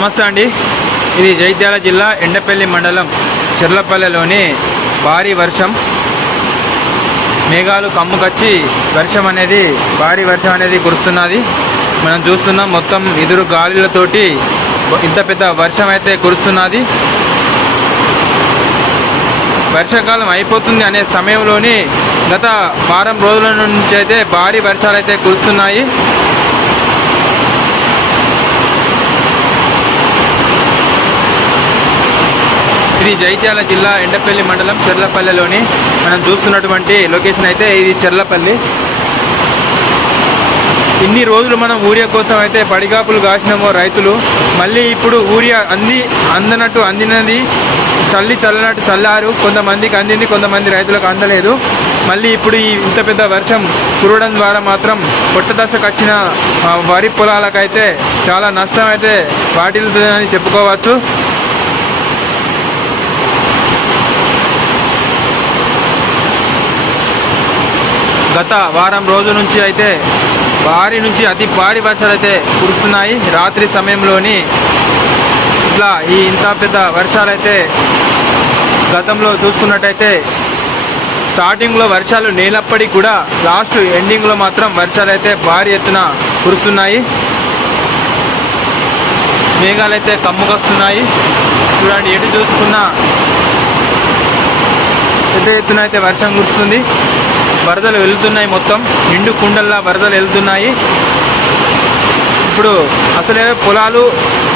నమస్తే అండి. ఇది జైత్యాల జిల్లా ఎండపల్లి మండలం చెర్లపల్లెలోని భారీ వర్షం. మేఘాలు కమ్ముకొచ్చి వర్షం అనేది భారీ వర్షం అనేది కురుస్తున్నది. మనం చూస్తున్నాం మొత్తం ఎదురు గాలులతోటి ఇంత పెద్ద వర్షం అయితే కురుస్తున్నది. వర్షాకాలం అయిపోతుంది అనే సమయంలోని గత వారం రోజుల నుంచి అయితే భారీ వర్షాలు అయితే కురుస్తున్నాయి. ఇది జైత్యాల జిల్లా ఎండపల్లి మండలం చెర్లపల్లెలోని మనం చూస్తున్నటువంటి లొకేషన్ అయితే ఇది చెర్లపల్లి. ఇన్ని రోజులు మనం ఊరియా కోసం అయితే పడిగాపులు కాసినామో రైతులు. మళ్ళీ ఇప్పుడు ఊరియా అంది అందనట్టు అందినది చల్లి చల్లనట్టు చల్లారు. కొంతమందికి అందింది కొంతమంది రైతులకు అందలేదు. మళ్ళీ ఇప్పుడు ఈ ఇంత పెద్ద వర్షం కురవడం ద్వారా మాత్రం పొట్టదశకు వచ్చిన వరి పొలాలకైతే చాలా నష్టం అయితే వాటిల్తుందని చెప్పుకోవచ్చు. గత వారం రోజుల నుంచి అయితే భారీ నుంచి అతి భారీ వర్షాలు అయితే కురుస్తున్నాయి. రాత్రి సమయంలోని ఇట్లా ఈ ఇంత పెద్ద వర్షాలు అయితే గతంలో చూసుకున్నట్టయితే స్టార్టింగ్లో వర్షాలు నేలప్పటికి కూడా లాస్ట్ ఎండింగ్లో మాత్రం వర్షాలు అయితే భారీ ఎత్తున కురుస్తున్నాయి. మేఘాలు అయితే కమ్ముకొస్తున్నాయి. చూడండి ఎటు చూసుకున్నా పెద్ద ఎత్తున అయితే వర్షం కురుస్తుంది. వరదలు వెళ్తున్నాయి మొత్తం. నిండు కుండల్లా వరదలు వెళ్తున్నాయి. ఇప్పుడు అసలే పొలాలు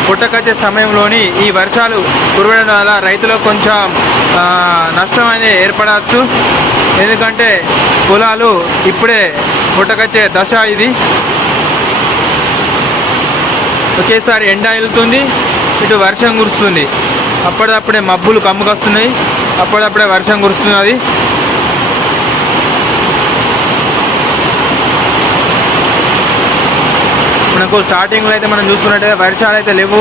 పుట్టకచ్చే సమయంలోని ఈ వర్షాలు కురవడం వల్ల రైతులకు కొంచెం నష్టం అనేది ఏర్పడవచ్చు. ఎందుకంటే పొలాలు ఇప్పుడే పుట్టకచ్చే దశ ఇది. ఒకేసారి ఎండ వెళ్తుంది ఇటు వర్షం కురుస్తుంది. అప్పటిదప్పుడే మబ్బులు కమ్ముకొస్తున్నాయి. అప్పుడప్పుడే వర్షం కురుస్తున్నది. మనకు స్టార్టింగ్లో అయితే మనం చూసుకున్నట్టయితే వర్షాలు అయితే లేవు.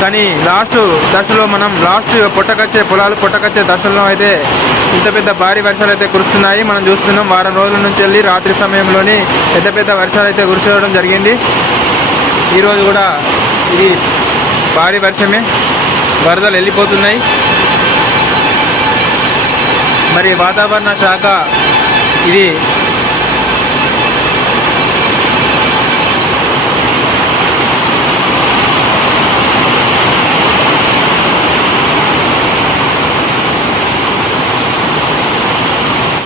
కానీ లాస్ట్ దశలో మనం లాస్ట్ పుట్టకచ్చే పొలాలు పుట్టకచ్చే దశలో అయితే ఇంత పెద్ద భారీ వర్షాలు అయితే కురుస్తున్నాయి. మనం చూస్తున్నాం వారం రోజుల నుంచి వెళ్ళి రాత్రి సమయంలోని పెద్ద పెద్ద వర్షాలు అయితే కురిసేయడం జరిగింది. ఈరోజు కూడా ఇది భారీ వర్షమే. వరదలు వెళ్ళిపోతున్నాయి. మరి వాతావరణ శాఖ ఇది